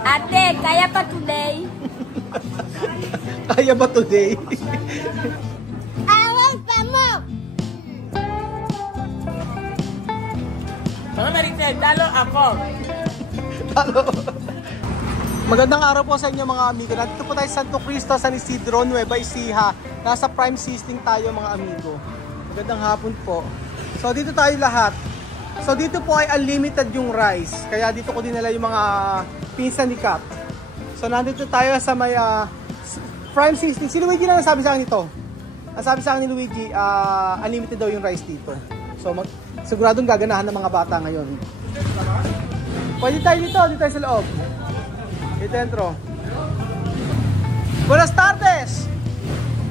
Ate, kaya pa today? Kaya ba today? Awan pa mo! Mga Maricel, talo ako. Talo. Magandang araw po sa inyo mga amigo. Nandito po tayo sa Santo Cristo, San Isidro, Nueva Ecija. Nasa prime seasoning tayo mga amigo. Magandang hapon po. So dito tayo lahat. So dito po ay unlimited yung rice. Kaya dito ko dinala yung mga pinsan ni Kat. So nandito tayo sa may prime seasoning. Si Luigi na nasabi sa akin ito. Nasabi sa akin ni Luigi, unlimited daw yung rice dito. So siguradong gaganahan ng mga bata ngayon. Pwede tayo dito tayo sa loob. Dito dentro. Buenas tardes!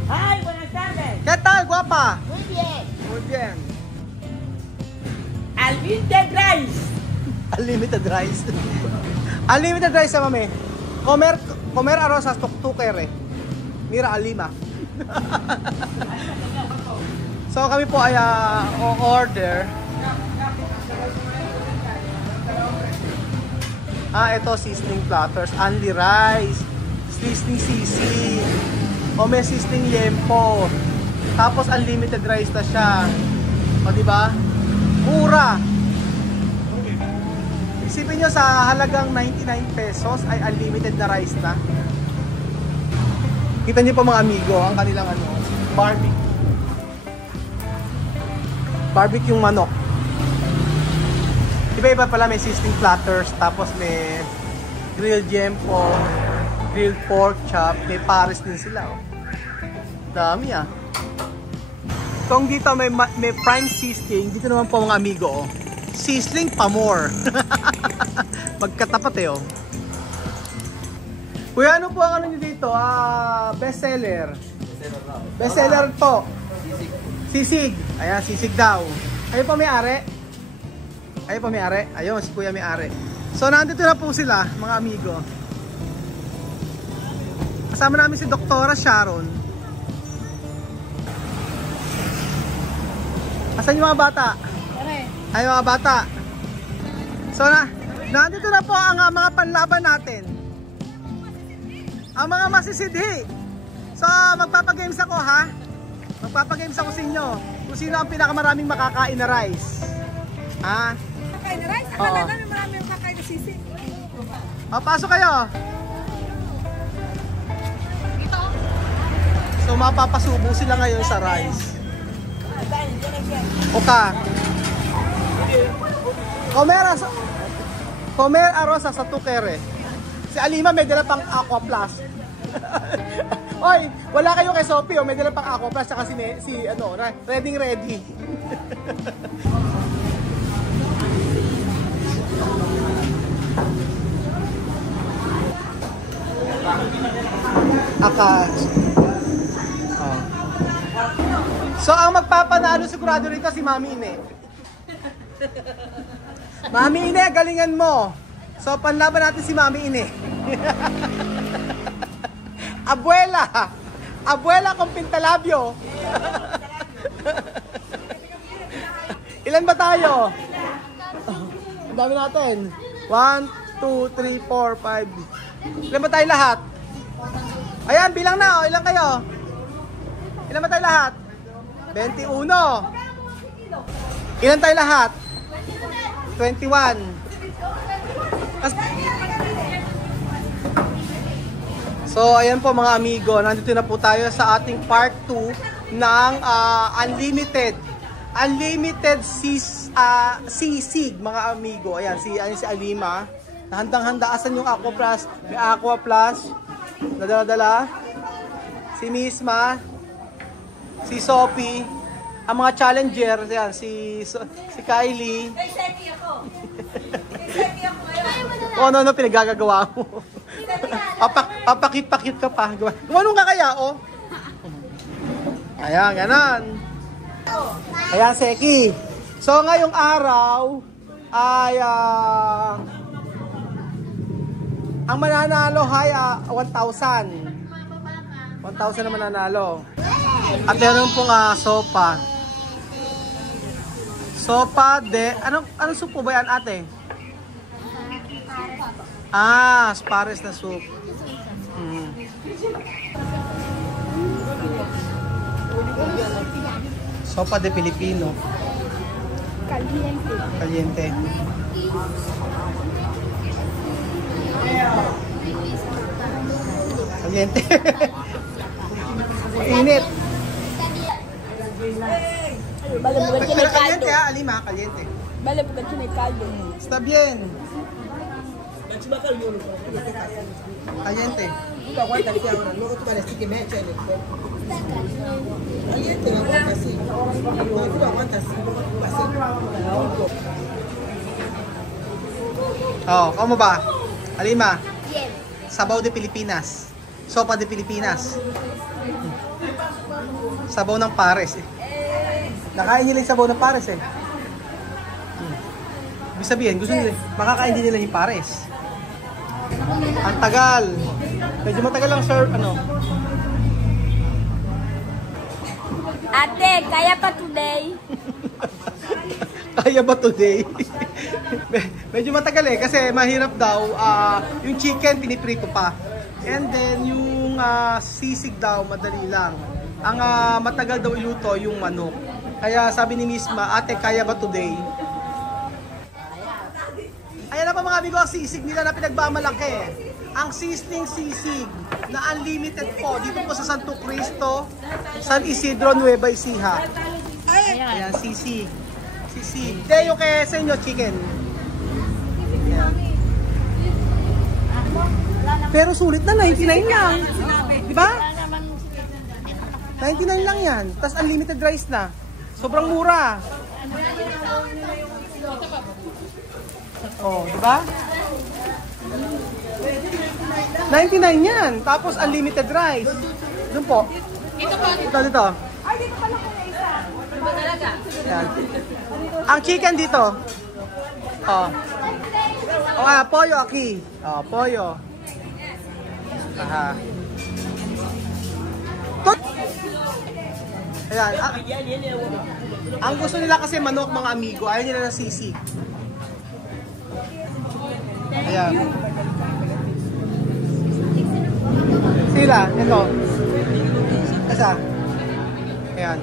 Hi, buenas tardes. ¿Qué tal, guapa? Muy bien. Muy bien. Unlimited rice. Unlimited rice. Unlimited rice sa mami. Comer arroz sa tukere. Mira alima. So kami po ay order. Ito seasoning platters, only rice, seasoning sisig, o may seasoning liempo. Tapos unlimited rice na siya. O di ba? Mura. Isipin nyo sa halagang 99 pesos ay unlimited na rice na. Kita nyo po mga amigo ang kanilang barbecue. Barbecue manok. Iba-iba pala, may seasoning platters, tapos may grilled jempo, grilled pork chop, may pares din sila. Oh. Dami Kung dito may prime seasoning, dito naman po mga amigo, oh. Seasoning pa more. Magkatapat oh. Kuya, ano po ang nyo dito? Best seller. Best seller to. Sisig. Ayan, sisig daw. Kayo pa may-ari? Ayun pa may-ari. Ayun, si Kuya may-ari. So, nandito na po sila, mga amigo. Kasama namin si Doktora Sharon. Asan yung mga bata? Ay, mga bata. So, nandito na po ang mga panlaban natin. Ang mga masisidhi. So, magpapagames ako ha. Magpapagames ako sa inyo. Kung sino ang pinakamaraming makakain na rice. Ha? Kakain na rice? Akala namin marami yung kakain na sisig. Pasok kayo. So mapapasubo sila ngayon sa rice. Oka. Comer arroz sa tukere. Si Alima may dala pang Aqua Plus. Oy, wala kayo kay Sophie, may dala pang Aqua Plus saka si ready. So ang magpapanalo sigurado rito si Mami Ine. Mami Ine, galingan mo. So panlaban natin si Mami Ine. Abuela kong pintalabyo. Ilan ba tayo? Ang dami natin. 1, 2, 3, 4, 5. Ilan ba tayo lahat? Ayan, bilang na. Ilan kayo? Ilan ba tayo lahat? 21. Ilan tayo lahat? 21. So, ayan po mga amigo. Nandito na po tayo sa ating part 2 ng Unlimited sisig mga amigo. Ayan, si Alima. Handang-handa. Asan yung Aqua Plus? May Aqua Plus. Nadala-dala. Si Misma. Si Sophie. Ang mga challenger. Ayan, si Kylie. Ay, semi ako. Semi ako ngayon. Ano pinagagagawa mo? Papakit-pakit ka pa. Gumanong ka kaya, oh? Ayan, ganon. Ayan, Seki. So, ngayong araw ay ang mananalo ay 1,000. 1,000 na mananalo. At meron pong sopa. Sopa de... Anong supo ba yan, ate? Ah, pares na soup. Sopa de Pilipino. Caliente. Caliente. Caliente. Init. Bale bukan Pero kini caliente caldo. ha, Alima, caliente. Bale bukan kini caldo. Está bien. Caliente. Tú aguanta aquí ahora, luego tú pareces que me echa en el cuerpo. Caliente, me aguanta así. No, tú aguantas así. Oh, kamu ba? Alima, Bien. sabaw de Pilipinas. Sopa de Pilipinas. Sabaw ng pares eh. Nakain nila yung sabaw ng pares eh. Ibig sabihin, gusto nila, makakain din nila yung pares. Ang tagal. Medyo matagal lang sir, ano. Ate, kaya pa today? Kaya ba today? Medyo matagal eh, kasi mahirap daw. Yung chicken, piniprito pa. And then, yung sisig daw, madali lang. Ang matagal daw iluto, yung manok. Kaya sabi ni Misma, ate, kaya ba today? Ayan na pa mga amigo, ang sisig nila na pinagmamalaki. Ang sizzling sisig na unlimited po dito po sa Santo Cristo, San Isidro, Nueva Ecija. Ayan, sisig. Sisig. Hindi, yung kay sa inyo, chicken. Ayan. Pero sulit na, 99 lang. Di ba? 99 lang yan. Tapos unlimited rice na. Sobrang mura. Oh, di ba? 99 yan. Tapos unlimited rice. Doon po. Dito. Ay, dito pala ko na isa. Diba talaga? Yan. Ang chicken dito. Oh. Oh, pollo aquí. Oh, pollo. Aha. Ayan. Ang gusto nila kasi manok mga amigo. Ayaw nila ng sisig. Ayan. Sila, ito. Isa. Ayan.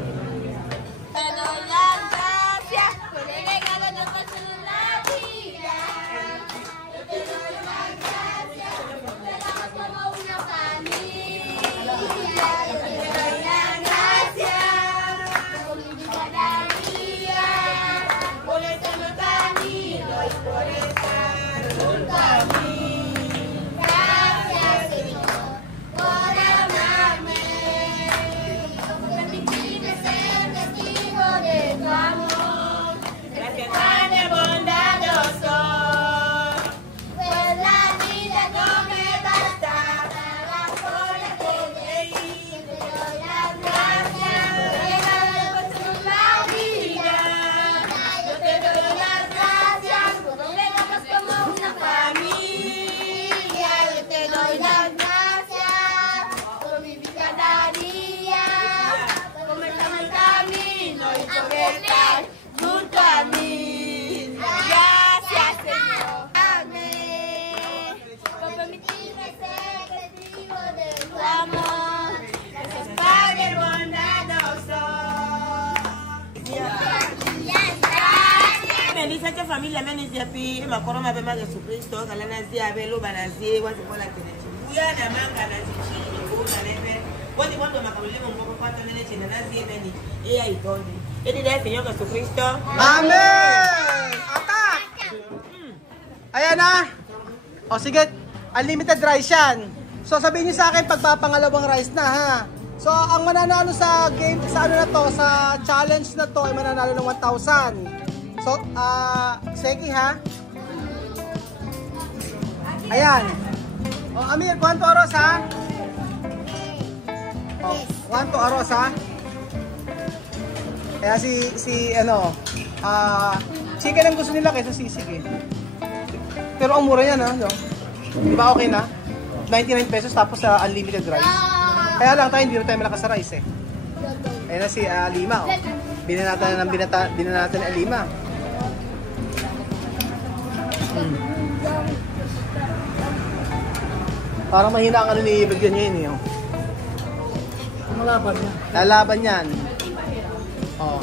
Familia menizia pi makoroma be maga Kristo kala nazia be lo banazie watu kola kinechi buya na manga na zichini kuna lebe wati watu makabuli mungu kwa tana ne china nazie beni iya itondi edi da Señor Jesucristo. Amen! Atak! Ayan na. O sige, unlimited rice yan. So sabihin niyo sa akin pagpapangalawang rice na ha. So ang mananalo sa game, sa ano na to, sa challenge na to ay mananalo ng 1,000. So, Seki ha? Ayan. O, Amir, ¿cuánto oros ha? O, ¿cuánto oros ha? Kaya chicken ang gusto nila kaysa sisig eh. Pero ang mura yan ha, no? Di ba okay na? 99 pesos tapos sa unlimited rice. Kaya lang tayo, hindi na tayo malakas sa rice eh. Ayan na si Alima oh. Binanatan ni Alima. Parang mahina ang ano ni Ibigyan niya yun, eh. Malaban niya. Lalaban yan. Oh.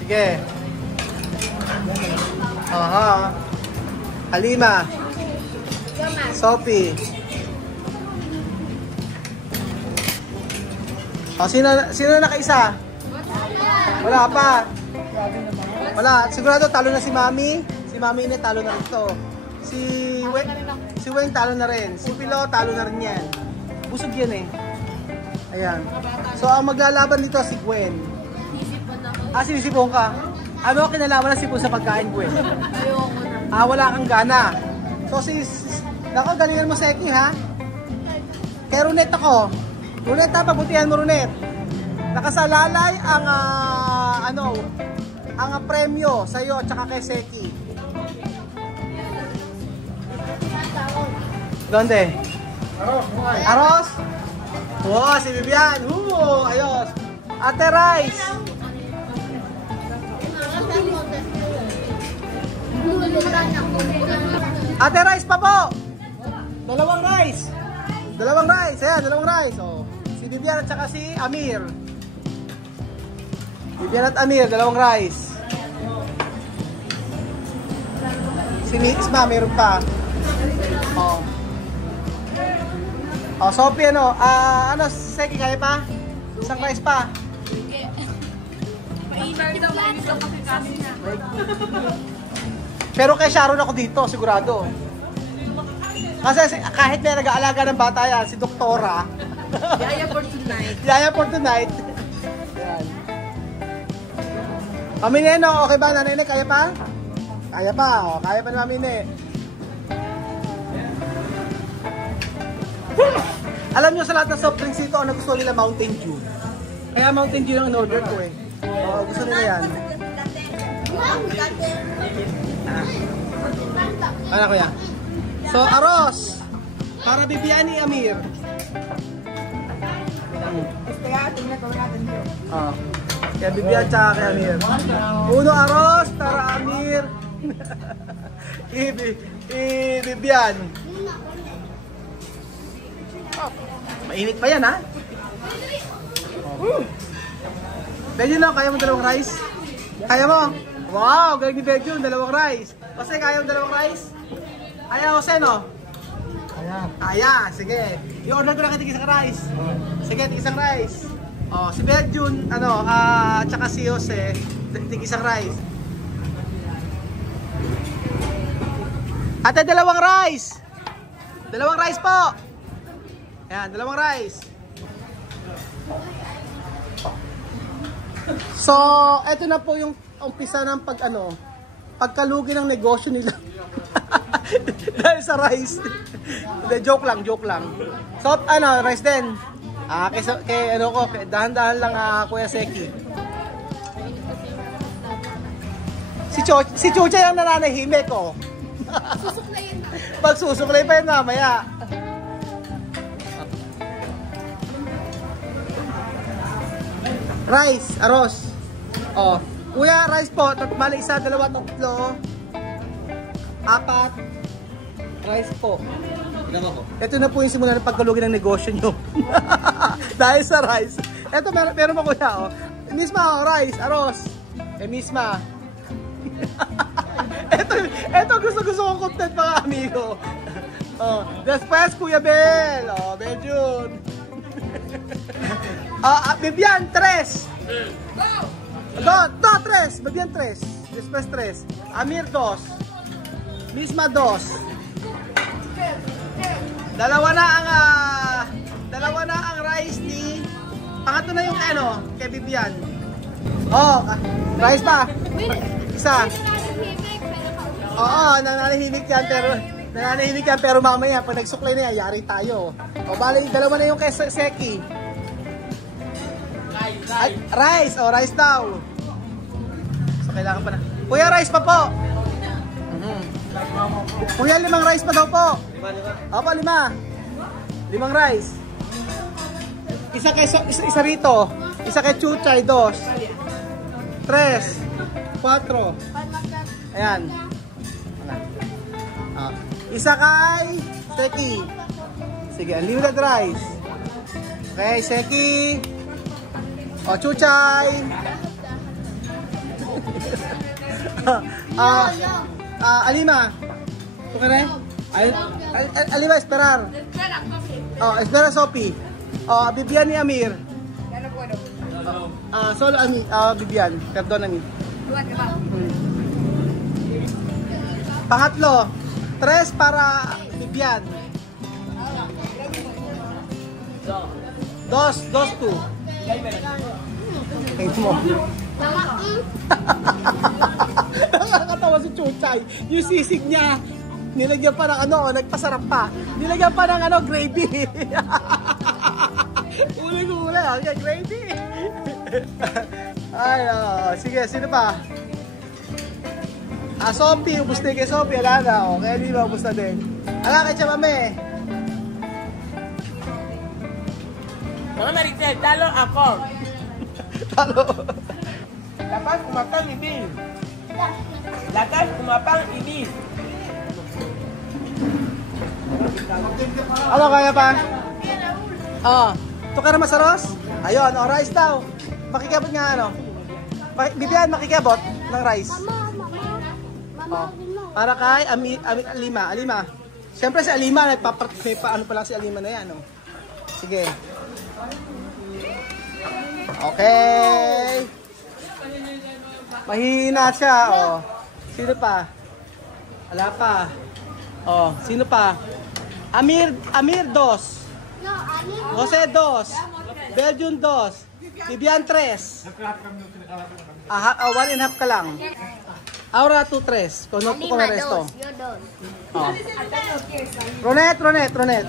Sige. Aha. Halima. Sophie. Oh, sino nakaisa? Wala pa. Wala. Sigurado talo na si Mami. Si Mami ini talo na ito. Si Weng talo na rin. Si Pilo talo na rin yan. Busog yan eh. Ayan. So ang maglalaban dito si Gwen. Sinisipon ka. Ano kinalaman ng sipon sa pagkain, Gwen? Ayoko na. Wala kang gana. So nako, galingan mo Seki ha. Kay Runet ako. Runet ha, pabutihan mo Runet. Nakasalalay ang ang premyo sa iyo at saka kay Seki. Donde? Aros? Wow, si Vivian. Ayos. Ate Rice. Ate Rice pa po. Dalawang rice. Ayan, dalawang rice. Oh. Si Vivian at saka si Amir. Vivian at Amir, dalawang rice. Si Misma, meron pa. Oh. Oh, Sophie, ano, Seki, kaya pa? Isang rice pa? Pero kay Sharon ako dito, sigurado. Kasi kahit may nag-aalaga ng bata yan, si Doktora. Yaya for tonight. Yaya for tonight. Yan. Mami Neno, okay ba? Nanay Nene, kaya pa? Kaya pa, oh. Kaya pa ni Mami Nene. Alam nyo sa lahat ng soft drinks dito, ano gusto nila? Mountain Dew. Kaya Mountain Dew lang in-order ko eh. Gusto nila yan. Ano ko yan? So, Aros. Para Bibian ni Amir. Kaya Bibian tsaka kay Amir. Uno Aros para Amir. Bibian. Mainit pa yan, ha? Bedyo lang, kaya mo dalawang rice? Kaya mo? Wow, galing ni Bedyo, dalawang rice. Jose, kaya mo dalawang rice? Kaya, Jose, no? Kaya, sige. I-order ko lang kayo isang rice. Sige, isang rice. Oh, si Bedyo, tsaka si Jose, isang rice. Ate, dalawang rice! Dalawang rice po! Ayan, dalawang rice. So, eto na po yung umpisa ng pagkalugi ng negosyo nila. Dahil sa rice. Joke lang. So, rice din. Dahan-dahan lang Kuya Seki. Si Chucha yung nananahimik, oh. Susuklayin. Pagsusuklay pa yun mamaya. Rice, Aros. Oh, Kuya, rice po. Mali, 1, 2, 3, 4. Rice po. Ito na po yung simula ng pagkalugi ng negosyo nyo. Dahil sa rice. Ito, meron pa Kuya, oh. Misma, oh, rice, Aros. Misma. Ito gusto kong content mga amigo. Oh, después Kuya Bel. Oh, Beljun. Bibian, 3. Go, 3. Bibian, 3. Después 3. Amir, 2. Misma, 2. Dalawa na ang rice ni... Pangatlo na yung kay Bibian. Oh, rice pa. Isa. Oo, nananahimik yan pero mamaya pag nagsuklay na yan, yari tayo. O bali, dalawa na yung kay Seki. Rice, rice daw. So kailangan pa na. Kuya, rice pa po. Kuya, 5 rice pa daw po. 5? Opo, 5. 5 rice. Isa rito. Isa kay Chuchay, 2. 3. 4. Ayan. Isa kay Seki. Sige, unlimited rice. Okay, Seki. O, Chuchay. Alima. Ito ka rin? Alima, esperar. Oh, espera Sophie. Oh, Bibian ni Amir. Solo Amir, Bibian. Perdón, Amir. Pangatlo, 3 para Bibian. 2, 2. Tingnan mo. Nakakatawa si Chuchay. Yung sisig niya, nilagyan pa ng nagpasarap pa. Nilagyan pa ng gravy. Uli-uli, gravy. Ay, sige, sino pa? Sophie, ubus na kay Sophie, ala na. Kaya di ba, ubus na din. Ala kay Chamame. Mama Maricel, talo ako. Talo. Lakas kumapang ibig. Lakas kumapang ibig. Ano kaya pa? Ito ka na masaros? Ayun, rice daw. Makikabot nga Bibian, makikabot ng rice. Para kay Alima. Siyempre si Alima, nagpaparticipate pa lang si Alima na yan. Sige. Okay. Mahina siya. Sino pa? Wala pa. Sino pa? Amir 2. Jose 2. Belgium 2. Bibian 3. 1.5 ka lang. Aura 2, 3. Konoto ko na resto. Ronet. Ronet.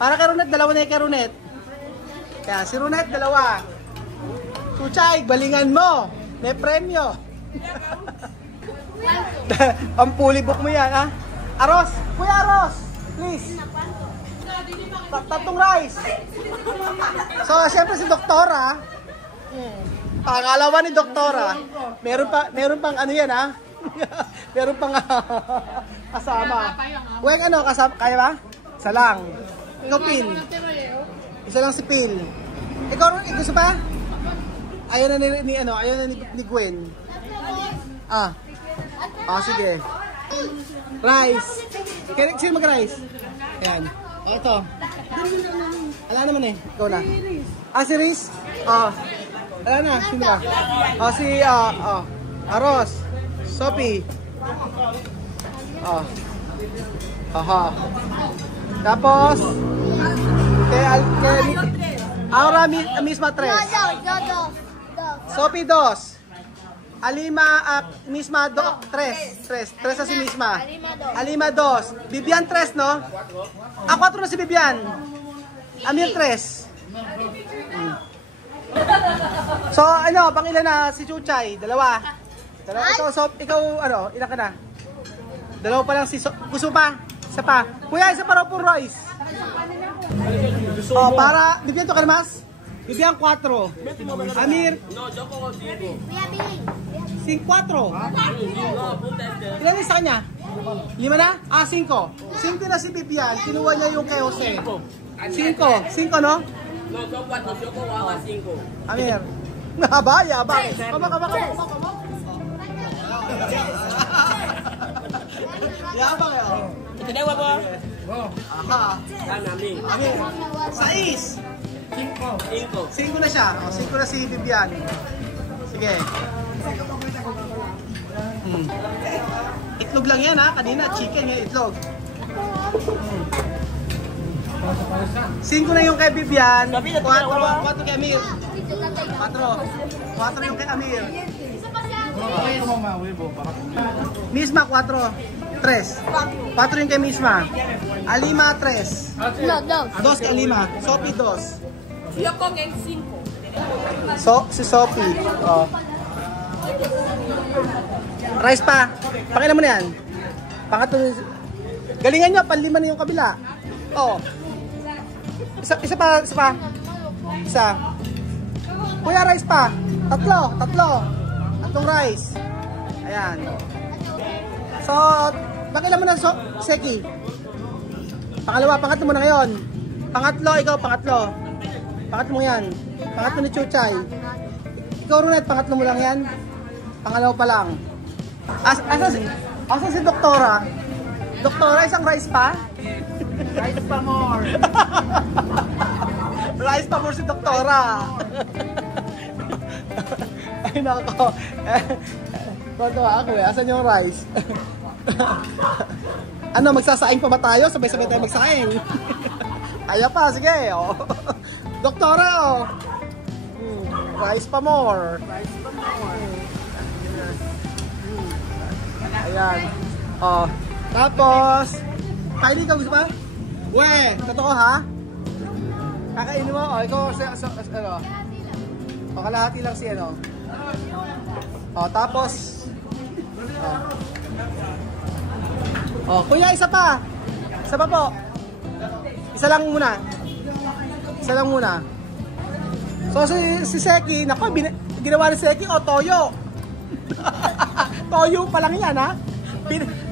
Para kay Ronet, dalawa na kay Ronet. Kaya si Ronet, dalawa. Chuchay, balingan mo. May premyo. Pampulibok mo yan, ha? Aros! Kuya Aros! Please! Tatlong rice! So, syempre si Doktora. Pangalawa ni Doktora. Meron pang yan, ha? Meron pang kasama. Weng, kasama? Kaya ba? Isa lang. Ikaw, Pin. Isa lang si Pin. Ikaw, gusto pa? Ayaw na ni Gwen. Sige. Rice. Sino mag-rice? Ayan. Ito. Ala naman Ikaw na. Si Riz? Ala na. Sino ba? Si Aros. Sophie. Tapos Aura misma 3. Sophie 2. Alima misma 3 na si misma. Alima 2. Bibian 3, no? 4 na si Bibian. Amir 3. So pang ilan na si Chuchay? Dalawa. Ikaw ilan ka na? Dalawa pa lang gusto pa? Isa pa. Kuya, isa pa raw po rice. Para Bibian to kalmas? Bibian 4. Amir? No, Joko 5. 4. Ilan sa kanya? 5 na? 5. 5 na si Bibian. Kinuha niya yung kay Jose. 5, no? No, Joko 4. Joko 5. Amir? Yabang. Kama. Yabang Ito na po. Amir. 6. 5 na siya. 5 na si Bibian. Sige. Itlog lang yan, ha? Kanina, chicken yung itlog. 5 na yung kay Bibian. 4 kay Amir. 4 yung kay Amir. Misma 4. 4 yung kay Misma. Alima 3. 2 kay Alima. Sophie 2. Yo con el 5. Si Sophie. Rice pa. Pakilan mo na yan. Pangatlo. Galingan nyo, panlima na yung kabila. Isa pa. Kuya, rice pa. Tatlo. Tatlong rice. Ayan. So, pakilan mo na, Seki. Pangalawa, pangatlo mo na ngayon. Pangatlo, ikaw, pangatlo. Pangatlo mo yan. Pangatlo ni Chuchay. Ikaw, Runet, pangatlo mo lang yan. Pangalawa pa lang. Asa si Doktora? Doktora, isang rice pa? Rice pa more. Rice pa more si Doktora. Ay, nako. Tuwa ako eh. Asan yung rice? Ano, magsasaing pa ba tayo? Sabay-sabay tayo magsaing. Kaya pa, sige. Oh. Doktora, oh. Rice pa more. Rice pa more. Ayan. Oh. Tapos, Kylie, ikaw gusto ba? We, totoo ha? Kakainin mo? Oh, ikaw, ano? O, kalahati lang si ano. O, tapos, oh, kuya, isa pa. Isa pa po. Isa lang muna. Isa lang muna. So, si Seki, naku, ginawa ni Seki, o, toyo. Toyo pa lang yan, ha?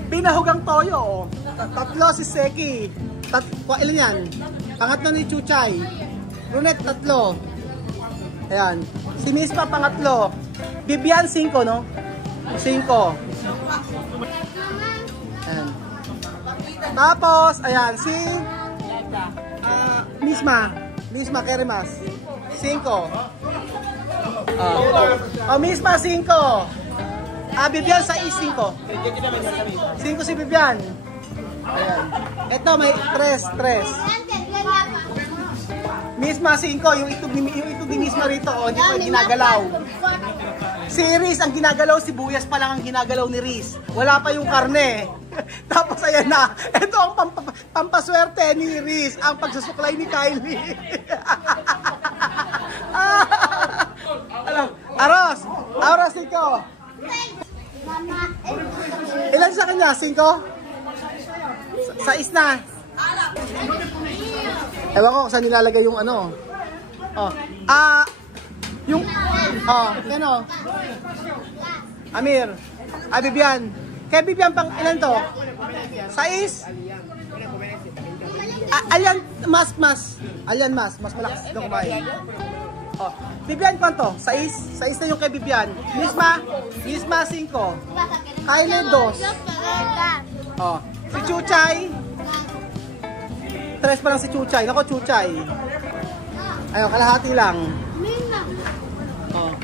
Pinahugang toyo, o. Tatlo si Seki. Ilan yan? Pangatlo ni Chuchay. Runet, tatlo. Ayan. Si Mispa, pangatlo. Bibian, 5, no? 5. Ayan. Tapos, ayan, si Misma Kerimas. 5. Misma, 5. Bibian, 6, 5. 5 si Bibian. Ayan. Ito, may 3. Misma, 5. Yung itog ni Misma rito, oh, hindi pa ginagalaw. Si Riz, ang ginagalaw, sibuyas pa lang ang ginagalaw ni Riz. Wala pa yung karne. Tapos ayan na. Ito ang pampaswerte ni Riz. Ang pagsusuklay ni Kylie. Aros, ikaw. Ilan sa kanya? 5? 6 na. Ewan ko kung saan nilalagay yung ano. Oh. Yung ano? Amir. Bibian. Kaya Bibian pang ilan to? 6? Alyan mas. Alyan mas malakas na kumain. Oh. Bibian kwanto? 6 na yung kay Bibian. Misma 5. Kylie 2. Oh. Si Chuchay 3 pa lang si Chuchay. Nako, Chuchay. Ayun, kalahati lang. Oh.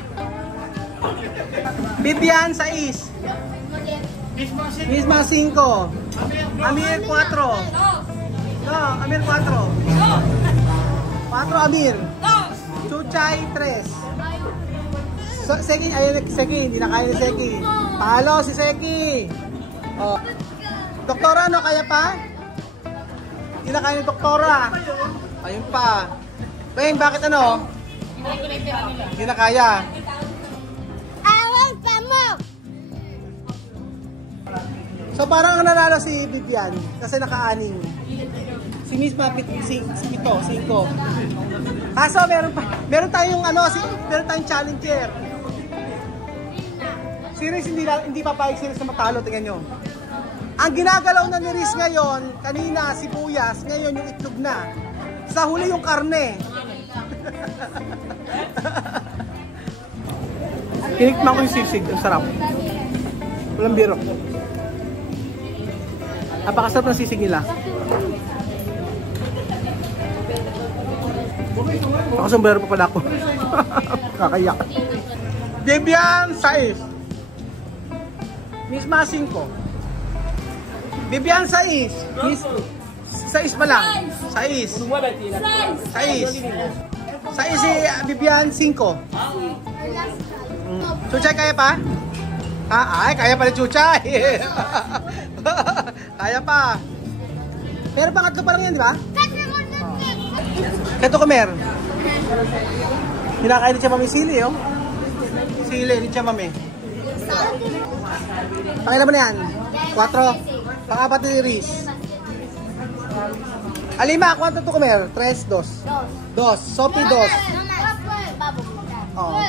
Bibian 6. Misma 5. Amir 4. No, Amir 4. 4 Amir. Chuchay 3. Seki, ayun, Seki. Hindi na kaya ni Seki. Palo si Seki. Oh. Doktora, ano, kaya pa? Hindi na kaya ni Doktora. Ayun pa. Weng, bakit ano? Hindi na kaya. So parang ang nanalo si Bibian kasi naka-aning. Si Misma 7. So meron tayong ano, meron tayong challenger. Si Riz hindi papayag si Riz na matalo, tingnan nyo. Ang ginagalaw na ni Riz ngayon, kanina sibuyas, ngayon yung itlog na. Sa huli yung karne. Tinikman ko yung sisig, ang sarap. Walang biro. Napakasarap ng sisig nila. Nakasombrero pa pala ako. Kakayak. Bibian 6. Misma 5. Bibian 6. 6 pa lang. 6. 6 si Bibian 5. Chuchay, kaya pa? Ay, kaya pa ni Chuchay. Kaya pa. Pero pangatlo pa lang yan, di ba? Kato Kamer. Hinakain ni Chamami sili, oh. Sili ni Chamami. Pangilan mo na yan? 4. Pang-apat ni Riz. Alima, kwanto to Kamer? 3, 2. Sophie 2. Oh,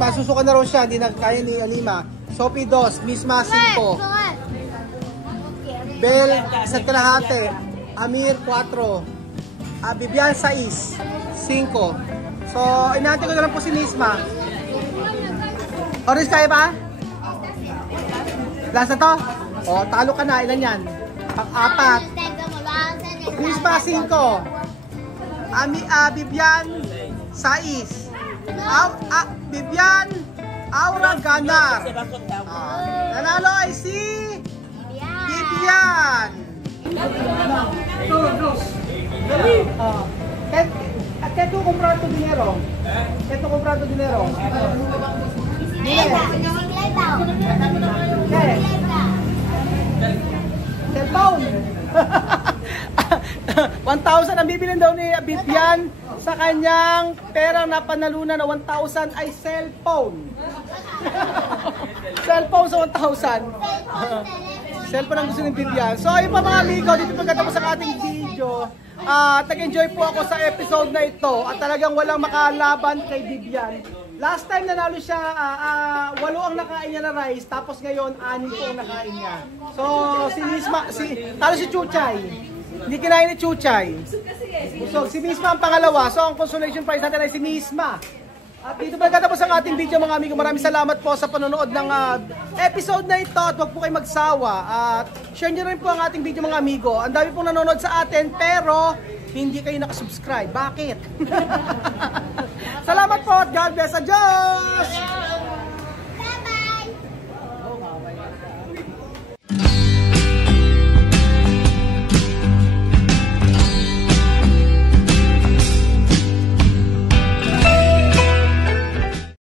masusuka na raw siya, hindi na kaya ni Alima. Sophie 2, Misma 5. Bel, 1.5. Amir 4. Vivian 6. 5. So, inaantay ko na lang po si Misma. Orange kaya ba? Last na to? O, talo ka na. Ilan yan? Pang-4. Misma 5. Vivian 6. Vivian Aura Ganar. Nanalo ay si Vivian. ¿Qué tú compras tu dinero? ¿Qué tú compras tu dinero? ¿Qué? Cellphone. 1,000 ang bibilin daw ni Vivian sa kanyang perang napanalunan na 1,000 ay cellphone. Cellphone sa 1,000. Cellphone ang gusto ni Vivian. So ayun pa mga amigo, dito pagkatapos ang ating video. Nag-enjoy po ako sa episode na ito at talagang walang makalaban kay Vivian. Last time nanalo siya, 8 ang nakain niya na rice, tapos ngayon 6 po ang nakain niya. So si Misma, talo si Chuchay. Hindi kinain ni Chuchay. So si Misma ang pangalawa. So ang consolation prize natin ay si Misma. At dito pagkatapos ang ating video mga amigo. Maraming salamat po sa panonood ng episode na ito. At huwag po kayo magsawa. At share nyo rin po ang ating video mga amigo. Ang dami pong nanonood sa atin pero hindi kayo nakasubscribe. Bakit? Salamat po at God bless. Adios!